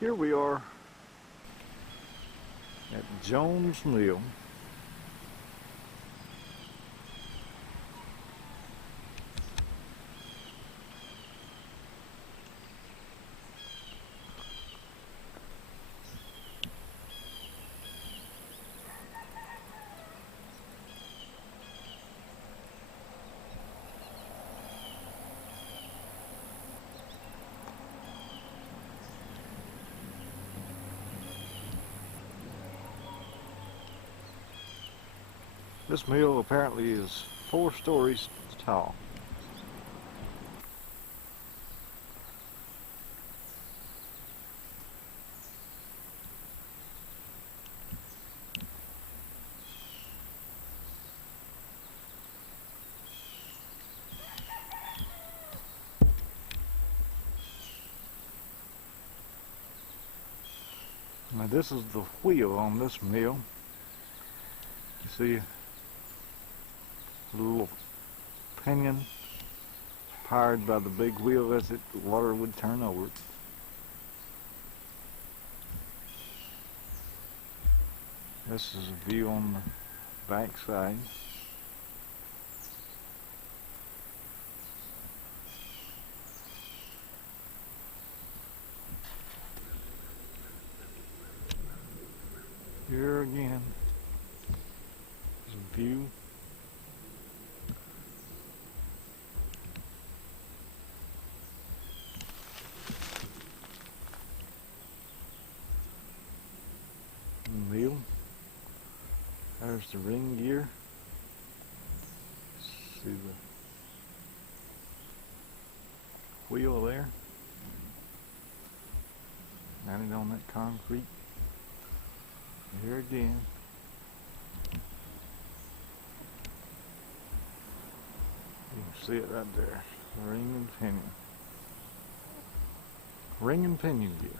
Here we are at Jones Mill. This mill apparently is 4 stories tall. Now this is the wheel on this mill. You see a little pinion powered by the big wheel as the water would turn over. This is a view on the back side. Here again is a view. Mill. There's the ring gear. See the wheel there. Mounted on that concrete. Here again. You can see it right there. Ring and pinion. Ring and pinion gear.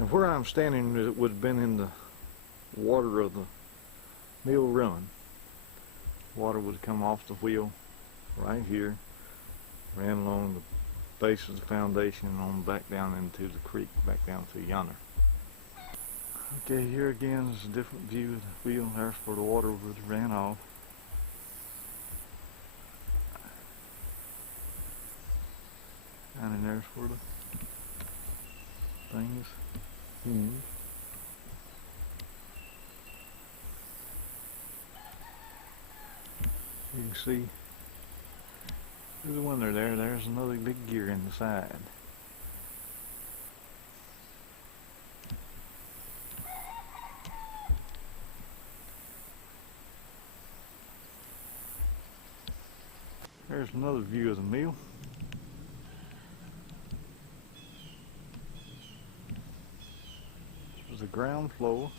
And where I'm standing, it would have been in the water of the mill run. Water would come off the wheel right here, ran along the base of the foundation and on back down into the creek, back down to yonder. Okay, here again is a different view of the wheel. There's where the water would have ran off. And then there's where the things. You can see through the window there's another big gear in the side. There's another view of the mill. This was the ground floor.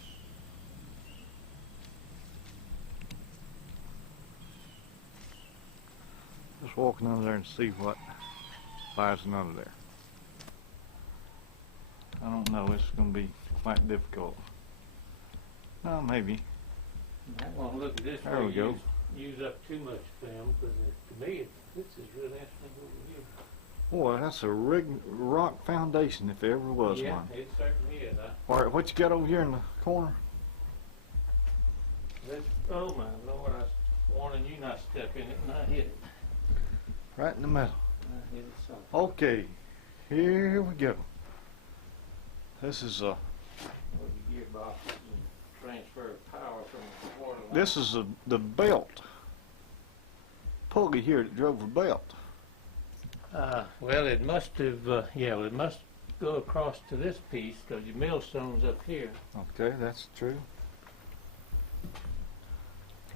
Just walking under there and see what lies under there. I don't know, it's going to be quite difficult. No, maybe. I want to look at this. There we go. use up too much film, because to me, this is real interesting over here. Boy, that's a rock foundation if there ever was Yeah, one. it certainly is. All right, what you got over here in the corner? Oh my Lord, I was warning you not step in it and I hit it. Right in the middle. I hit it something. Okay, here we go. This is a. Well, the gearboxes and transfer of power from the water line. This is the belt. Pulley here that drove the belt. Well, it must have, yeah, well, it must go across to this piece, because your millstone's up here. Okay, that's true.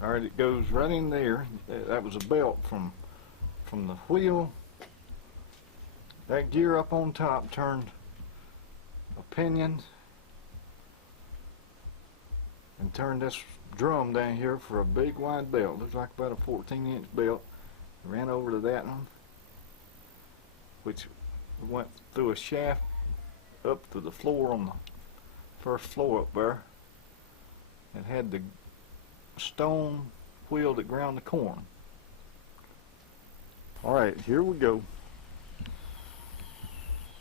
All right, it goes right in there. That was a belt from the wheel. That gear up on top turned a pinion and turned this drum down here for a big wide belt. Looks like about a 14-inch belt. Ran over to that one, which went through a shaft up to the floor on the first floor up there. It had the stone wheel that ground the corn. All right, here we go.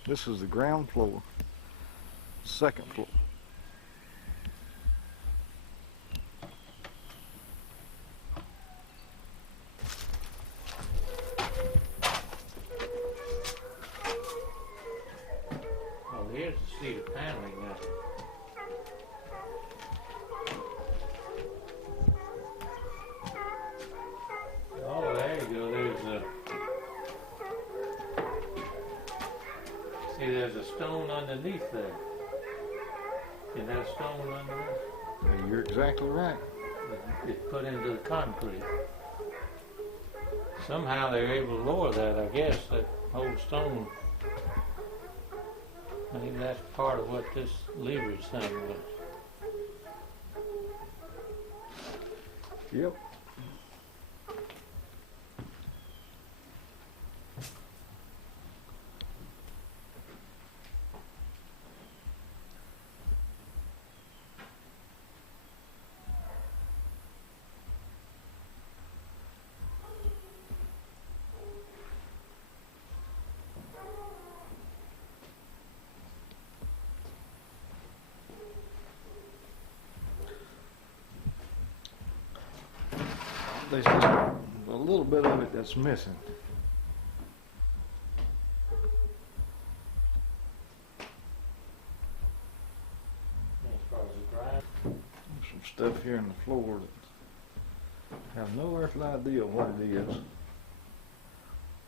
This is the ground floor, second floor. Oh, here's the cedar paneling now. Oh, there you go. There's a stone underneath there. See that stone under there? You're exactly right. It's put into the concrete. Somehow they're able to lower that, I guess, that whole stone. I think that's part of what this leverage thing was. Yep. There's just a little bit of it that's missing. As far as the grind. There's some stuff here in the floor that I have no earthly idea what it is,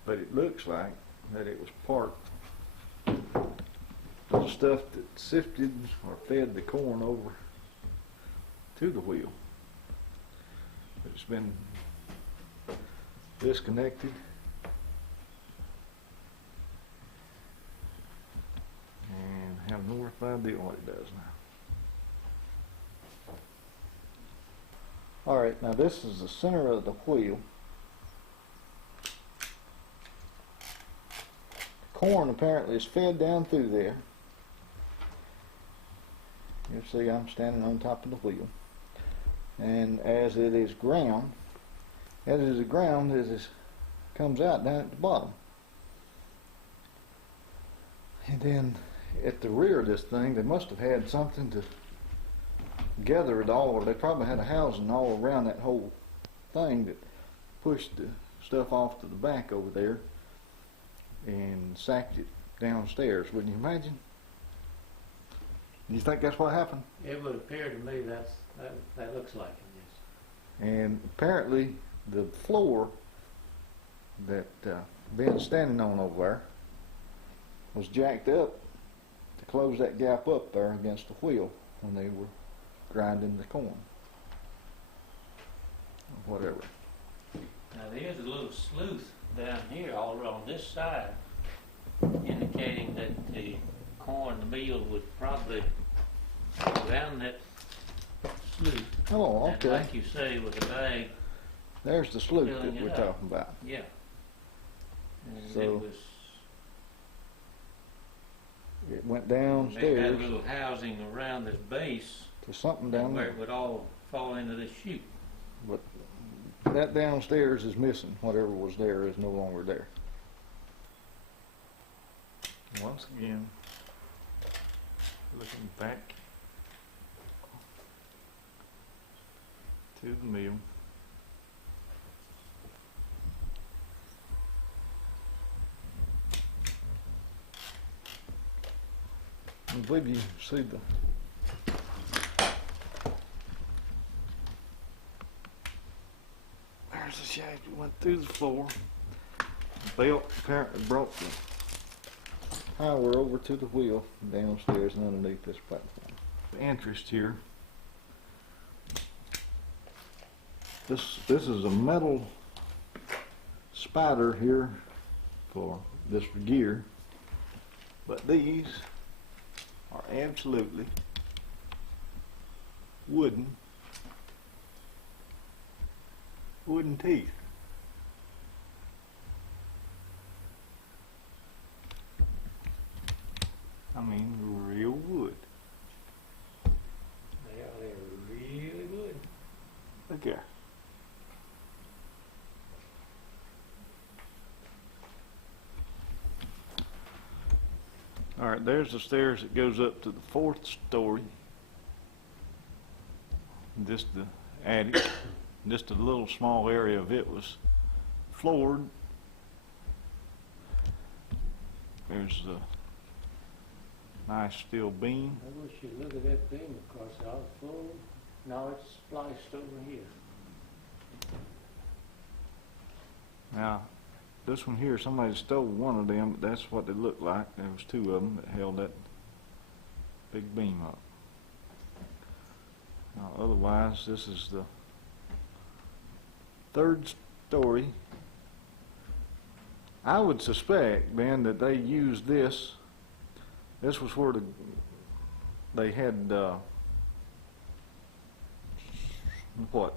but it looks like that it was part of the stuff that sifted or fed the corn over to the wheel. It's been disconnected and have no earthly idea what it does now. Alright, now this is the center of the wheel. Corn apparently is fed down through there. You see I'm standing on top of the wheel. And as it is ground, as it comes out down at the bottom. And then at the rear of this thing, they must have had something to gather it all, or they probably had a housing all around that whole thing that pushed the stuff off to the back over there and sacked it downstairs. Wouldn't you imagine? You think that's what happened? It would appear to me that looks like it, yes. And apparently the floor that Ben's standing on over there was jacked up to close that gap up there against the wheel when they were grinding the corn. Or whatever. Now there's a little sluice down here all around this side, indicating that the corn, the meal would probably go down that sluice. Oh, okay. And like you say, with the bag. There's the sluice Filling that it we're up. talking about. Yeah. And So it went they had downstairs a little housing around this base to something down where there. it would all fall into this chute. But that downstairs is missing. Whatever was there is no longer there. Once again, looking back to the mill. I believe you see the there's the shaft that went through the floor. The belt apparently brought the power over to the wheel downstairs and underneath this platform. Interest here. This is a metal spider here for this gear, but these are absolutely wooden teeth. I mean, real wood. They're really good. Look there. All right, there's the stairs that goes up to the 4th story. This the attic. Just a little small area of it was floored. There's the nice steel beam. I wish you'd look at that beam across the floor. No, it's spliced over here. Now, this one here, somebody stole one of them, but that's what they looked like. There was 2 of them that held that big beam up. Now, otherwise, this is the 3rd story. I would suspect, Ben, that they used this. This was where they had what,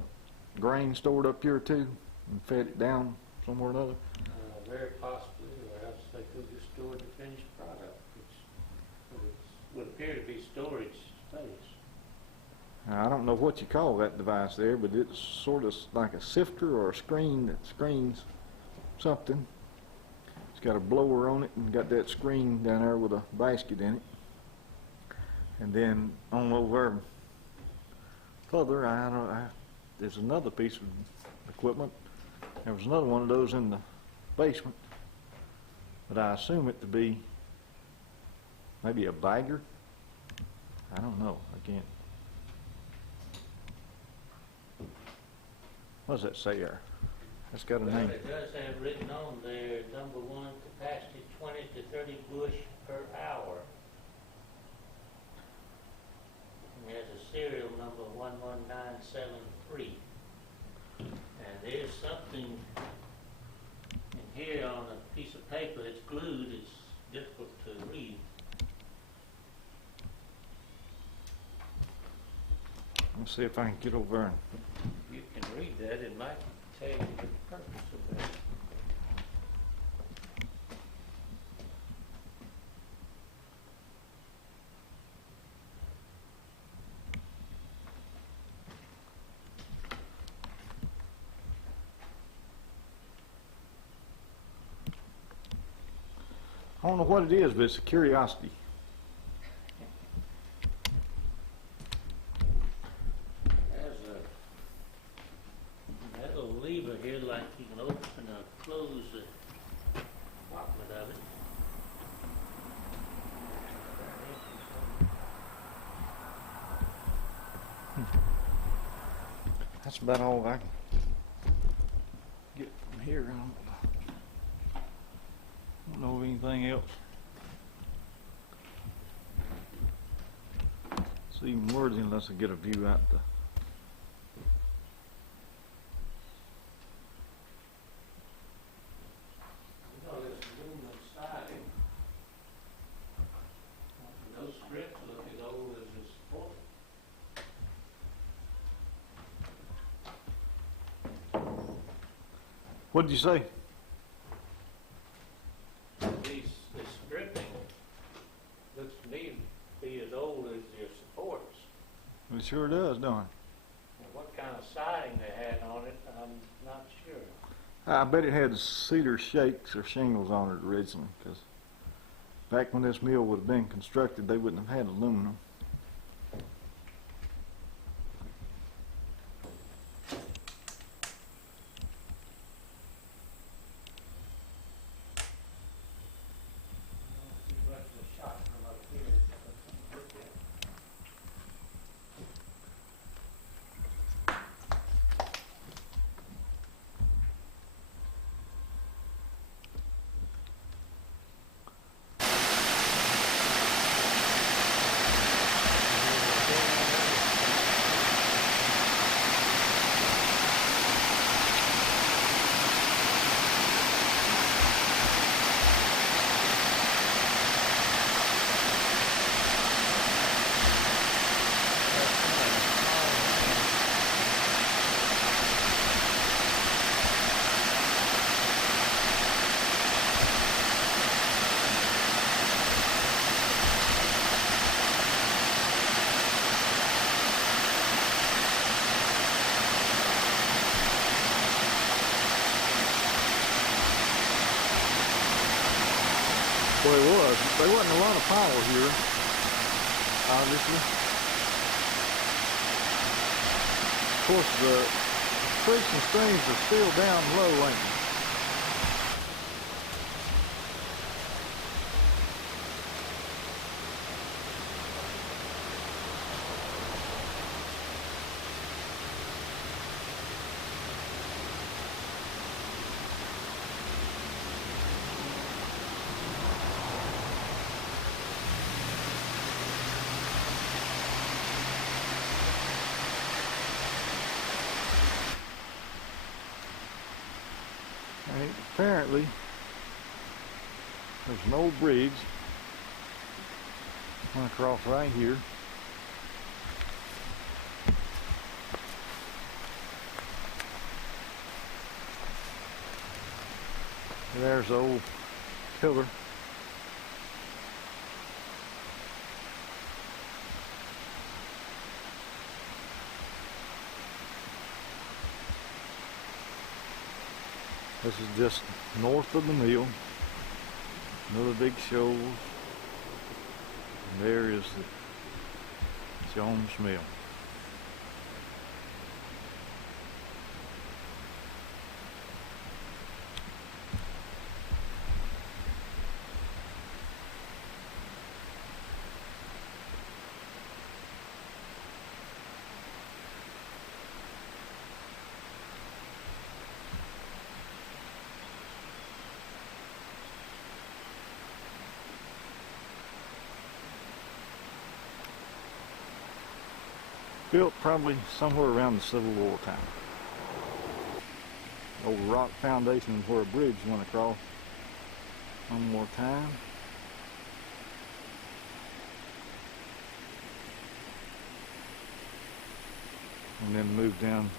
grain stored up here too, and fed it down somewhere or another. Very possibly, or else they could have stored the finished product, which would appear to be storage space. Now, I don't know what you call that device there, but it's sort of like a sifter or a screen that screens something. It's got a blower on it and got that screen down there with a basket in it. And then on over further, there's another piece of equipment. There was another one of those in the basement, but I assume it to be maybe a bagger. I don't know. I can't. What does that say there? That's got a name. It does have written on there, number 1, capacity 20 to 30 bush per hour. And there's a serial number 11973. And there's something in here on a piece of paper that's glued. It's difficult to read. Let's see if I can get over and You can read that. It might tell you the purpose of that. I don't know what it is, but it's a curiosity. There's a metal lever here, like you can open or close the compartment of it. That's about all I can get from here. I don't know of anything else. It's even worse unless I get a view out the. You know, there's aluminum siding. Those strips look as old as this book. What did you say? This stripping looks to me to be as old as your supports. It sure does, don't it? And what kind of siding they had on it, I'm I bet it had cedar shakes or shingles on it originally, because back when this mill would have been constructed, they wouldn't have had aluminum. Well, it was. There wasn't a lot of power here, obviously. Of course, the creeks and streams are still down low, ain't they? And apparently, there's an old bridge went across right here. There's the old pillar. This is just north of the mill. Another big shoal. And there is the Jones Mill. Built probably somewhere around the Civil War time. Old rock foundation where a bridge went across. One more time. And then moved down